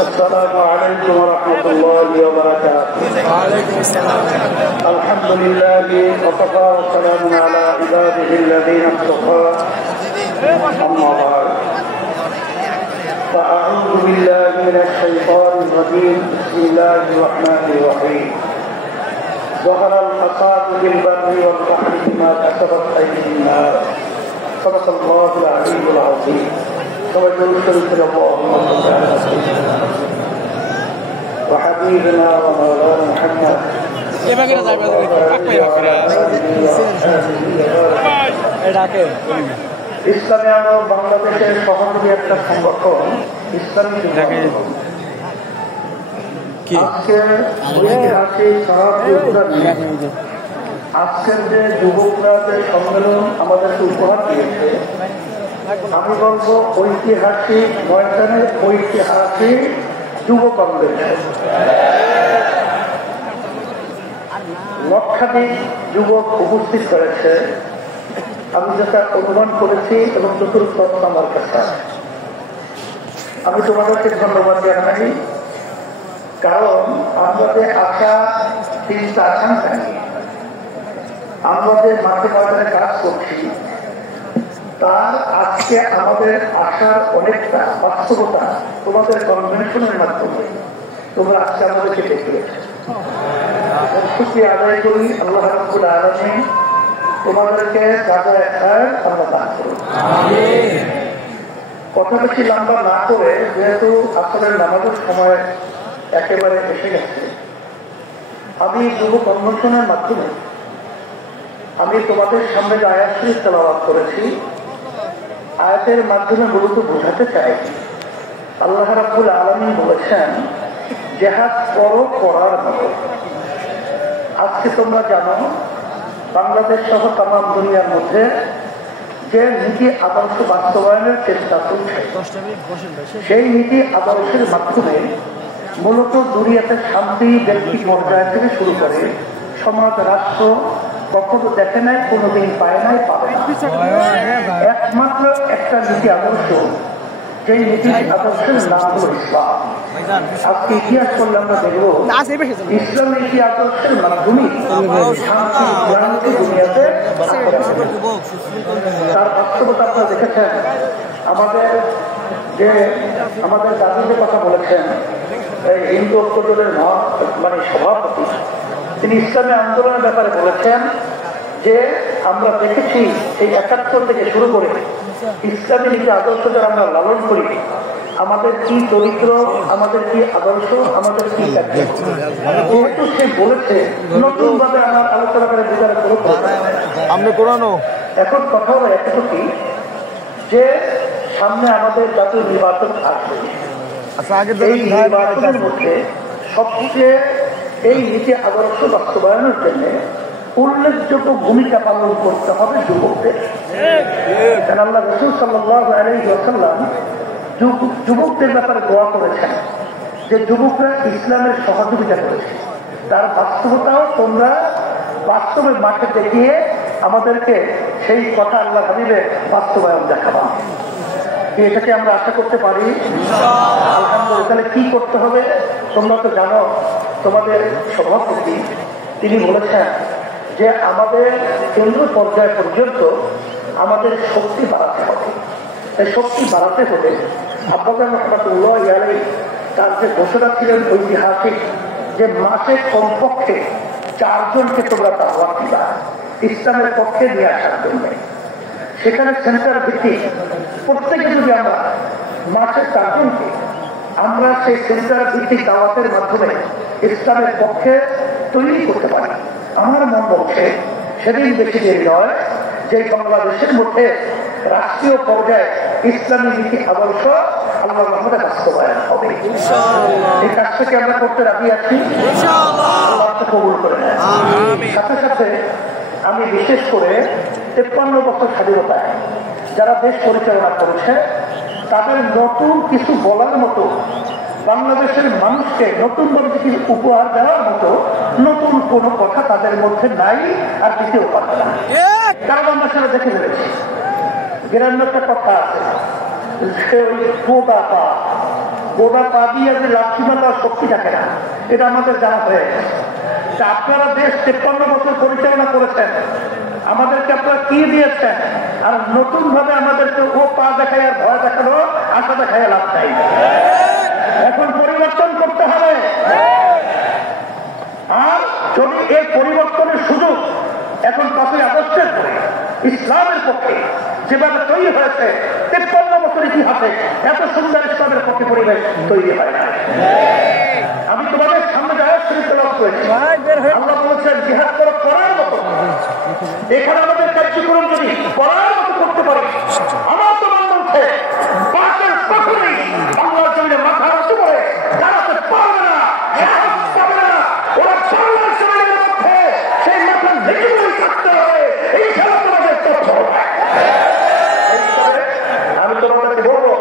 السلام عليكم ورحمة الله وبركاته. وعليكم السلام. الحمد لله وكفى وسلام على عباده الذين اصطفى. أما بعد فأعوذ بالله من الشيطان الرجيم. بسم الله الرحمن الرحيم. ظهر الفساد في البر والبحر بما كسبت أيدي الناس. صدق الله العلي العظيم. وحبيبنا ومولانا محمد ইসলামী আন্দোলন বাংলাদেশের সহযোগী একটা সংগঠন ইসলামী আজকের যে যুবকরা যে সম্মেলন আমাদেরকে উপহার দিয়েছে, আমি বলবো ঐতিহাসিক ময়দানের ঐতিহাসিক যুব কংগ্রেস। লক্ষাধিক যুবক উপস্থিত হয়েছে, আমি যেটা অনুমান করেছি এবং চতুর্থ আমার কাছে। আমি তোমাদেরকে ধন্যবাদ জানাই, কারণ আমরা যে আশা চিন্তা আকাঙ্ক্ষা নিয়ে আমরা যে মাঠে ময়দানে কাজ করছি, তার আজকে আমাদের আশার অনেকটা বাস্তবতা তোমাদের কনভেনশনের মাধ্যমে তোমরা আজকে আমাদেরকে দেখিয়েছো। শুকরিয়া আদায় করি আল্লাহ রাব্বুল আলামিন তোমাদেরকে জাযায়ে খায়র আল্লাহ দান করুন। কথা বেশি লম্বা না করে, যেহেতু আসলের নামাজের সময় একেবারে এসে গেছে, আমি যুব কনভেনশনের মাধ্যমে আমি তোমাদের সামনে যে আয়াত শরীফ তেলাওয়াত করেছি, আয়াতের মাধ্যমে মূলত বোঝাতে চাই, আল্লাহ রাব্বুল আলামিন বলেছেন জিহাদ করো করার মতো। আজকে তোমরা জানো বাংলাদেশ সহ তামাম দুনিয়ার মধ্যে যে নীতি আদর্শ বাস্তবায়নের চেষ্টা চলছে, সেই নীতি আদর্শের মাধ্যমে মূলত দুনিয়াতে শান্তি ব্যক্তি পর্যায় থেকে শুরু করে সমাজ রাষ্ট্র কখনো দেখে নাই, কোনোদিন পায় নাই, পাবে না। একমাত্র একটা নীতি আদর্শ, যেই নীতি আদর্শের নাম হল ইসলাম। আজকে ইতিহাস করলে আমরা দেখব ইসলাম নীতি আদর্শের মাধ্যমে শান্তি জ্ঞানকে দুনিয়াতে তার বাস্তবতা আপনারা দেখেছেন। আমাদের দাদু যে কথা বলেছেন, হিন্দু ঐক্যদলের মানে সভাপতি, তিনি ইসলামী আন্দোলনের ব্যাপারে বলেছেন যে আমরা দেখেছি এই ৭১ থেকে শুরু করে ইসলামী নীতি আদর্শ যারা আমরা লালন করি, আমাদের কি চরিত্র, আমাদের কি আদর্শ, আমাদের কি যেহেতু সে বলেছে, নতুন ভাবে আমার আলোচনা করে বিচার করানো। এখন কথা হলো এতটুকুই যে সামনে আমাদের জাতীয় নির্বাচন আসবে। এই নির্বাচনের মধ্যে সবচেয়ে এই নীতি আদর্শ বাস্তবায়নের জন্য উল্লেখযোগ্য ভূমিকা পালন করতে হবে যুবকদের। আল্লাহ রাসূল সাল্লাল্লাহু আলাইহি ওয়াসাল্লাম যুবকদের ব্যাপারে দোয়া করেছেন যে যুবকরা ইসলামের সহযোগিতা করেছে, তার বাস্তবতাও তোমরা বাস্তবে মাঠে দেখিয়ে আমাদেরকে সেই কথা আল্লাহ হাবিবের বাস্তবায়ন দেখাবা। এটাকে আমরা আশা করতে পারি আলহামদুলিল্লাহ। তাহলে কি করতে হবে তোমরা তো জানো, তোমাদের সভাপতি তিনি বলেছেন যে আমাদের কেন্দ্র পর্যায় পর্যন্ত আমাদের শক্তি বাড়াতে হবে। এই শক্তি বাড়াতে হলে আব্বাজান রহমাতুল্লাহ আলাইহি তার যে ঘোষণা ছিলেন ঐতিহাসিক, যে মাসে কমপক্ষে 4 জনকে তোমরা দাওয়াত দিবা ইসলামের পক্ষে নিয়ে আসার জন্য। সেখানে সেন্টার ভিত্তিক প্রত্যেকে যদি আমরা মাসে 4 জনকে আমরা সেই সেন্টার ভিত্তিক দাওয়াতের মাধ্যমে ইসলামের পক্ষে তৈরি করতে পারি, আমার মন বলছে সেদিন বেশি দেরি নয় যে বাংলাদেশের মধ্যে রাষ্ট্রীয় পর্যায়ে ইসলামী নীতি আদর্শ আল্লাহর রহমতে বাস্তবায়ন হবে। এই কাজটাকে আমরা করতে রাজি আছি, আল্লাহ কবুল করে নেন। সাথে সাথে আমি বিশেষ করে 53 বছর স্বাধীনতায় যারা দেশ পরিচালনা করেছে তাদের নতুন কিছু বলার মতো, বাংলাদেশের মানুষকে নতুন ভাবে কিছু উপহার দেওয়ার মতো নতুন কোন কথা তাদের মধ্যে নাই, আর দ্বিতীয় কথা না। কারণ আমরা সেটা দেখে ফেলেছি। গ্রামের একটা কথা আছে, সে ওই বোদা পা দিয়ে যে লাঠি মারার শক্তি থাকে না, এটা আমাদের জানা হয়ে গেছে। আপনারা দেশ 53 বছর পরিচালনা করেছেন, আমাদেরকে আপনারা কি দিয়েছেন, আর নতুন ভাবে আমাদেরকে ও পা দেখায় আর ভয় দেখানো আশা দেখায় লাভ নাই। এখন পরিবর্তন করতে হবে। আর যদি এই পরিবর্তনের সুযোগ এখন 5ই আগস্টের পরে ইসলামের পক্ষে যেভাবে তৈরি হয়েছে, 53 বছর ইতিহাসে এত সুন্দর ইসলামের পক্ষে পরিবেশ তৈরি হয় না। আমি তোমাদের সামনে আয়াত শরীফ তেলাওয়াত করেছি, আল্লাহ বলেছেন জিহাদ করার মতো, এখানে আমাদের কার্যক্রম যদি করার মতো করতে পারি, আমার তোমার মধ্যে পাকের পাখি আল্লাহর জমিনে মাথা রাখতে পারে, দাঁড়াতে পারবে না, সাহস পাবে না, ওরা আল্লাহর জমিনের মধ্যে সেই মাথা নিজেই থাকতে হবে। এই খেলা তোমাদের তথ্য হবে। আমি তোমাদেরকে বলবো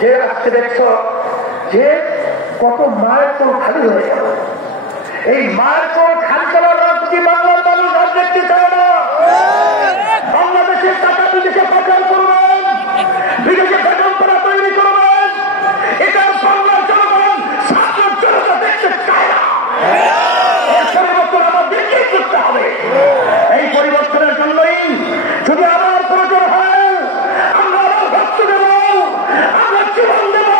যে আজকে দেখছো যে কত মায়ের কোন খালি হয়ে গেল, এই মায়ের কোন খালি করার রাজনীতি বাংলার মানুষ আর দেখতে চায় না। বাংলাদেশের টাকা বিদেশে পাচার করবেন, বিদেশে বেতন করা তৈরি করবেন, এটা বাংলার জনগণ ছাত্র জনতা দেখতে চায় না। এর পরিবর্তন আমাদেরকেই করতে হবে। এই পরিবর্তনের জন্যই যদি আমার প্রয়োজন হয়, আমরা আবার ভক্ত দেব, আমরা জীবন দেব,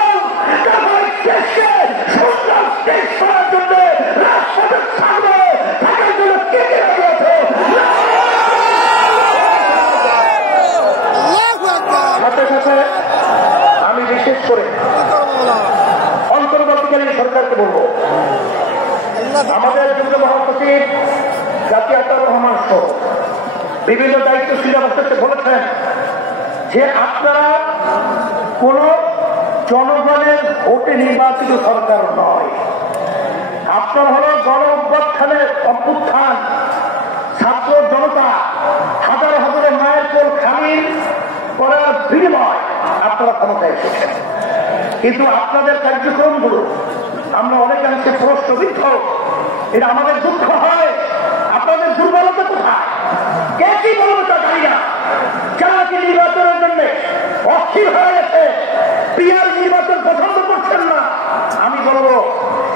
তারপরে দেশকে সুন্দর দেশ করার জন্য রাজপথে থাকবে, থাকার জন্য কে কে রয়েছে। সাথে সাথে আমি বিশেষ করে অন্তর্বর্তীকালীন সরকারকে বলবো, আমাদের যুগ্ম মহাসচিব জাতীয় আতাউর রহমান সহ বিভিন্ন দায়িত্বশীল অবস্থাতে বলেছেন যে আপনারা কোন জনগণের ভোটে নির্বাচিত সরকার নয়, আপনার হল গণ অভ্যুত্থান, ছাত্র জনতা হাজার হাজার মায়ের কোল খালি করার বিনিময় আপনারা ক্ষমতায় এসেছেন। কিন্তু আপনাদের কার্যক্রমগুলো আমরা অনেকাংশে প্রশ্নবিদ্ধ। এটা আমাদের দুঃখ হয়। আপনাদের দুর্বলতা কোথায়, কে কি বলবে তা জানি না। যারা কি নির্বাচনের জন্য অস্থির হয়ে গেছে, পিয়ার নির্বাচন পছন্দ করছেন না, আমি বলবো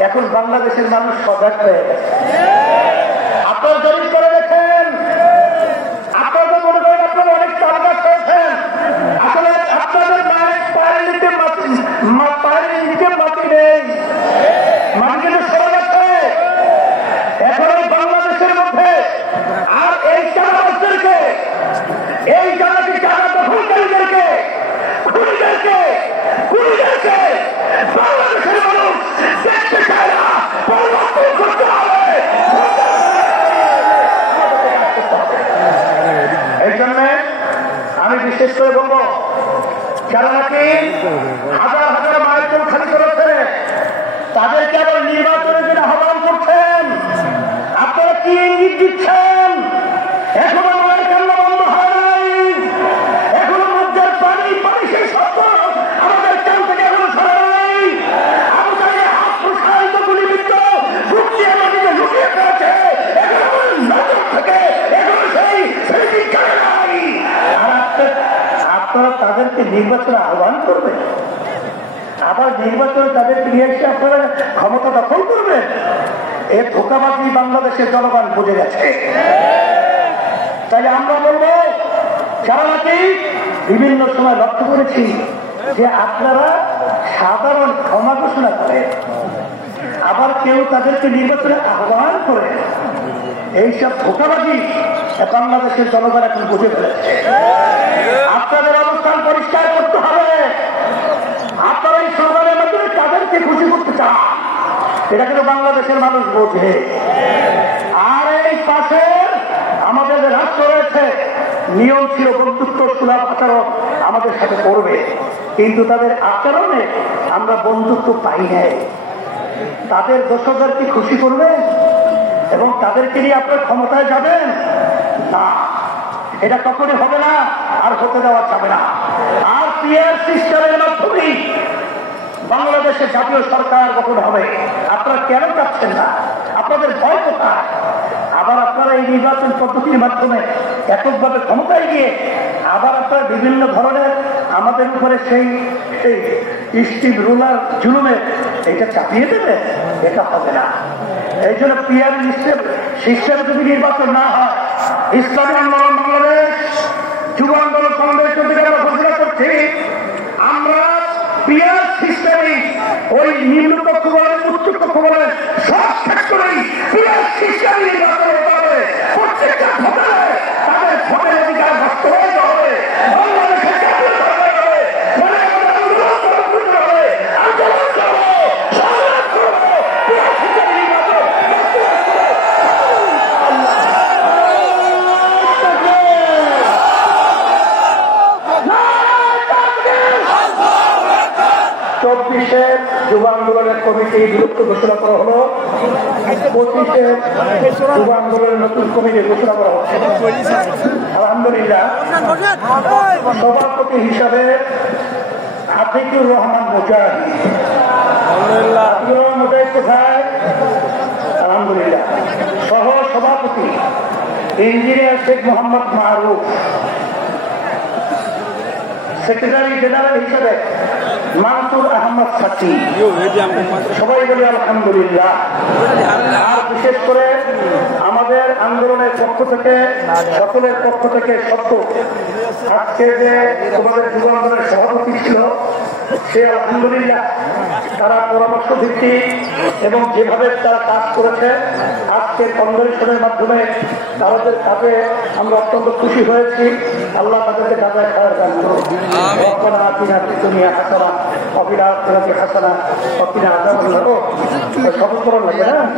এখন বাংলাদেশের মানুষ সজাগ হয়ে গেছে। আপনারা জরিপ করে দেখেন, আপনারা মনে করেন আপনারা অনেক চালগাছ হয়েছেন, আসলে আপনাদের পায়ের নিচে মাটি নেই, মাটি কিন্তু সরে গেছে। এখন এই বাংলাদেশের মধ্যে আর এই চালাবাসদেরকে, এই জায়গাকে জায়গা দখলকারীদেরকে, খুনিদেরকে বাংলাদেশের মানুষ দেখতে চায় না। পরিবর্তন করতে হবে। এই জন্য আমি বিশেষ করে বলবো, যারা নাকি হাজার হাজার মায়ের কোল খালি করেছে, তাদেরকে আবার নির্বাচনের জন্য আহ্বান করছেন। আপনারা কি ইঙ্গিত দিচ্ছেন? এখনো মায়ের কান্না বন্ধ হয় নাই, এখনো মধ্যের পানি সেই শব্দ আমাদের কান থেকে এখনো সরে নাই। আবু তালেব হাত প্রসারিত গুলিবিদ্ধ যুক্তি আমাদেরকে লুকিয়ে ফেলেছে, এখনো আমাদের নজর থেকে এখনো সেই স্মৃতি কানে নাই। আর আপনারা তাদেরকে নির্বাচনে আহ্বান করবেন, আবার নির্বাচনে তাদেরকে নিয়ে এসে আপনারা ক্ষমতা দখল করবেন। এ ধোঁকাবাজি বাংলাদেশের জনগণ বুঝে গেছে। তাই আমরা বলবো, যারা নাকি বিভিন্ন সময় লক্ষ্য করেছি যে আপনারা সাধারণ ক্ষমা ঘোষণা করে, আবার কেউ তাদেরকে নির্বাচনে আহ্বান করে, এইসব ধোঁকাবাজি বাংলাদেশের জনগণ এখন বুঝে ফেলেছে। আপনাদের অবস্থান পরিষ্কার করতে হবে। আপনারা এই সরকারের মাধ্যমে তাদেরকে খুশি করতে চান, এটা কিন্তু বাংলাদেশের মানুষ বোঝে। আর এই পাশে আমাদের রাষ্ট্র রয়েছে, নিয়ম ছিল বন্ধুত্ব সুলভ আচরণ আমাদের সাথে করবে, কিন্তু তাদের আচরণে আমরা বন্ধুত্ব পাই নাই। তাদের দর্শকদের কি খুশি করবে এবং তাদেরকে নিয়ে আপনার ক্ষমতায় যাবেন না, এটা কখনই হবে না, আর হতে দেওয়া যাবে না। আর পিয়ার সিস্টেমের মাধ্যমেই বাংলাদেশের জাতীয় সরকার গঠন হবে। আপনারা কেন চাচ্ছেন না? আপনাদের ভয় কোথায়? আবার আপনারা এই নির্বাচন পদ্ধতির মাধ্যমে এককভাবে ক্ষমতায় গিয়ে আবার আপনারা বিভিন্ন ধরনের আমাদের উপরে সেই স্টিম রুলার জুলুমে এটা চাপিয়ে দেবে, এটা হবে না। এই জন্য পিয়ার সিস্টেম যদি নির্বাচন না হয়, ইসলামী আন্দোলন বাংলাদেশ, যুব আন্দোলন কংগ্রেস থেকে আমরা ঘোষণা করছি, আমরা পিয়ার সিস্টেমে ওই নিম্নপক্ষ বলেন উচ্চপক্ষ বলেন সব ক্ষেত্রেই পিয়ার সিস্টেমে নির্বাচন হতে হবে। প্রত্যেকটা ভোটে তাদের ভোটের অধিকার বাস্তবায়িত হবে। বাংলাদেশের জাতীয় সরকার হবে, মানে আমরা আন্দোলন করবো, আন্দোলন করবো, সংগ্রাম করবো, পিয়ার সিস্টেমে নির্বাচন চব্বিশের যুব আন্দোলনের কমিটি বিলুপ্ত ঘোষণা করা হলো, 25-এর যুব আন্দোলনের নতুন কমিটি ঘোষণা করা হচ্ছে। আলহামদুলিল্লাহ, সভাপতি হিসাবে আতিকুর রহমান মুজাহিদ। মুজাহিদ কোথায়? আলহামদুলিল্লাহ। সহ সভাপতি ইঞ্জিনিয়ার শেখ মোহাম্মদ মারুফ। সেক্রেটারি জেনারেল হিসেবে মানসুর আহমদ সাথী। সবাই বলি আলহামদুলিল্লাহ। আর বিশেষ করে আমাদের আন্দোলনের পক্ষ থেকে, সকলের পক্ষ থেকে সত্য আজকে যে তোমাদের যুব আন্দোলনের সভাপতি ছিল, সে আলহামদুলিল্লাহ তারা পরামর্শ ভিত্তিক এবং যেভাবে তারা কাজ করেছে আজকের কনভেনশনের মাধ্যমে তাদের কাজে আমরা অত্যন্ত খুশি হয়েছি। আল্লাহ তাদেরকে যাদের খাওয়ার দান করুন। দুনিয়া হাসানা, অবিরাট হাসানা, অকিনা আজাব, শপথ করার লাগে না।